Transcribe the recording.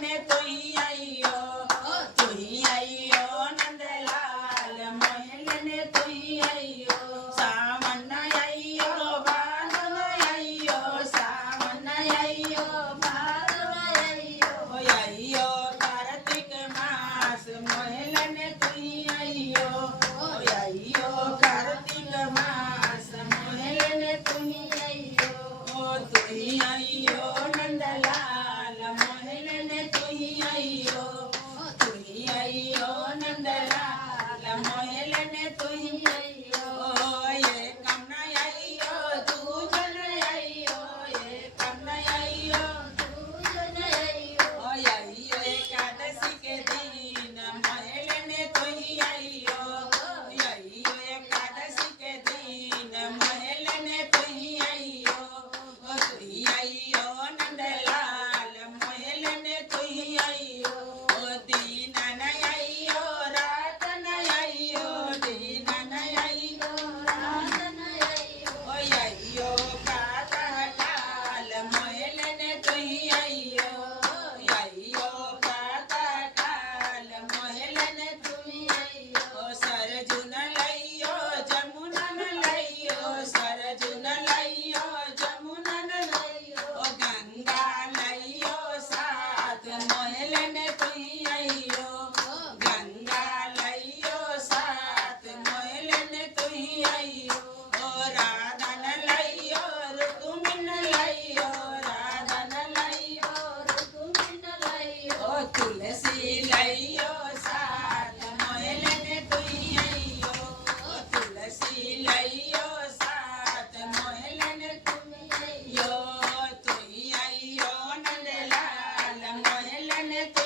ने तू ही आइयो, तू ही आइयो नंदलाल मोहल ने तू ही आइयो। सावन आइयो भादव आइयो, सावन आइयो भादव आइयो, आइयो कार्तिक मास मोहल ने तू ही आइयो, आइयो कार्तिक मास मोहल ने तू ही आइयो। तू ही आइयो नंदलाल मोहल ने तू ही आइयो, तू ही आइयो नंदलाल मोहल ने तू ही आइयो। ये कमना आइयो तू जन आइयो, ये कमना आइयो तू जन आइयो, आइयो एकादशी के दिन मोहल ने तू ही आइयो, आइयो एकादशी के दिन मोहल ने तू ही आइयो। तू ही आइयो नंदलाल मोहल ने तू ही आइयो। दिन न आइयो रात न आइयो, दिन न आइयो रात न आइयो, आइयो प्रातः काल मोहल ने तू ही आइयो, आइयो प्रातः काल मोहल ने तू ही आइयो। सरजुन लइयो जमुना न लइयो, सरजुन लइयो जमुना न लइयो, गंगा लइयो साथ मोहल ने तू ही आइयो, गंगा लइयो साथ मोहल ने तू ही आइयो। राधा न लइयो रुक्मिन लइयो, राधा न लइयो रुक्मिन लइयो, तुलसी लइयो साथ मोहल ने तू ही आइयो, तुलसी लइयो साथ मोहल ने तू ही आइयो। तू ही आइयो नंदलाल मोहल ने तू